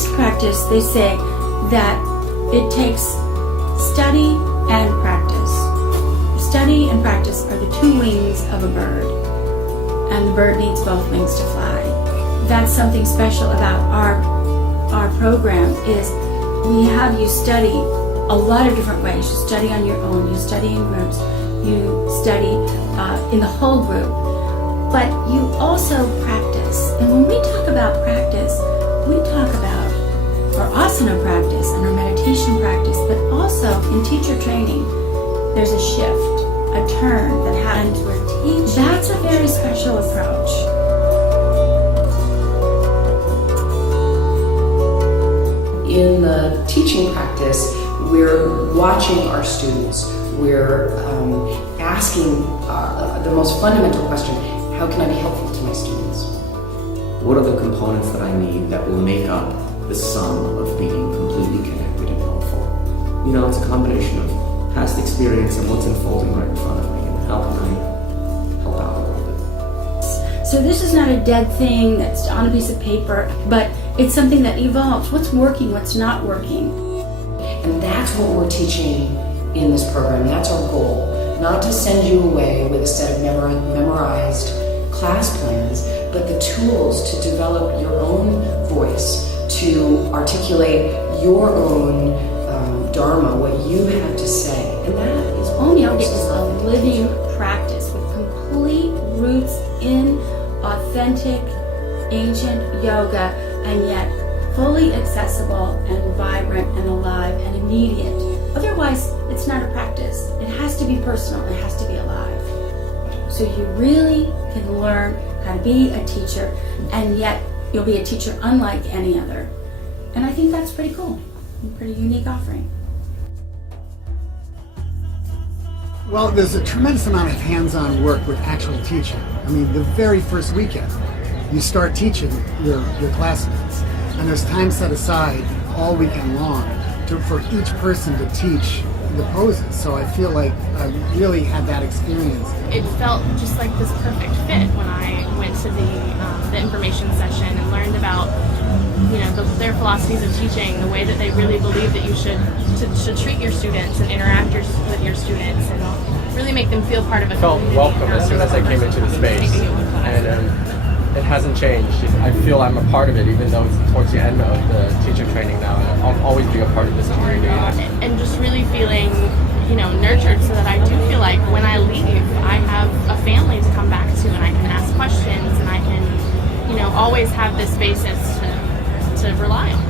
this practice, they say that it takes study and practice. Study and practice are the two wings of a bird, and the bird needs both wings to fly. That's something special about our program is we have you study a lot of different ways. You study on your own, you study in groups, you study in the whole group, but you also practice. And when we talk about practice, we talk about our asana practice and our meditation practice, but also in teacher training, there's a shift, a turn that happens where teaching. That's a very special approach. In the teaching practice, we're watching our students. We're asking the most fundamental question, how can I be helpful to my students? What are the components that I need that will make up the sum of being completely connected and helpful? You know, it's a combination of past experience and what's unfolding right in front of me, and how can I help out a little bit. So this is not a dead thing that's on a piece of paper, but it's something that evolves. What's working, what's not working. And that's what we're teaching in this program. That's our goal. Not to send you away with a set of memorized class plans, but the tools to develop your own voice, to articulate your own dharma, what you have to say. And that is Om Yoga is a living practice with complete roots in authentic, ancient yoga, and yet fully accessible and vibrant and alive and immediate. Otherwise, it's not a practice. It has to be personal. It has to be alive. So you really can learn how to be a teacher, and yet you'll be a teacher unlike any other. And I think that's pretty cool. A pretty unique offering. Well, there's a tremendous amount of hands-on work with actual teaching. I mean, the very first weekend, you start teaching your classmates, and there's time set aside all weekend long for each person to teach the poses. So I feel like I really had that experience. It felt just like this perfect fit when I went to the information session and learned about, you know, their philosophies of teaching, the way that they really believe that you should treat your students and interact with your students and really make them feel part of a community. Felt welcome as soon as I came into the space, and it hasn't changed. I feel I'm a part of it, even though it's towards the end of the teacher training now. I'll always be a part of this community. And just really feeling, you know, nurtured, so that I do feel like when I leave, I have a family to come back to, and I can ask questions, and I can, you know, always have this basis to rely on.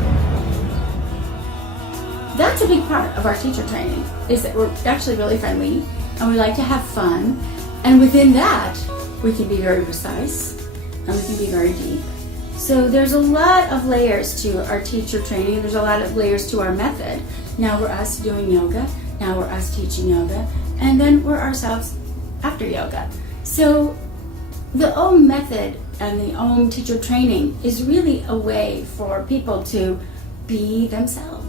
That's a big part of our teacher training, is that we're actually really friendly, and we like to have fun, and within that, we can be very precise, and we can be very deep. So there's a lot of layers to our teacher training. There's a lot of layers to our method. Now we're us doing yoga. Now we're us teaching yoga. And then we're ourselves after yoga. So the Om method and the Om teacher training is really a way for people to be themselves.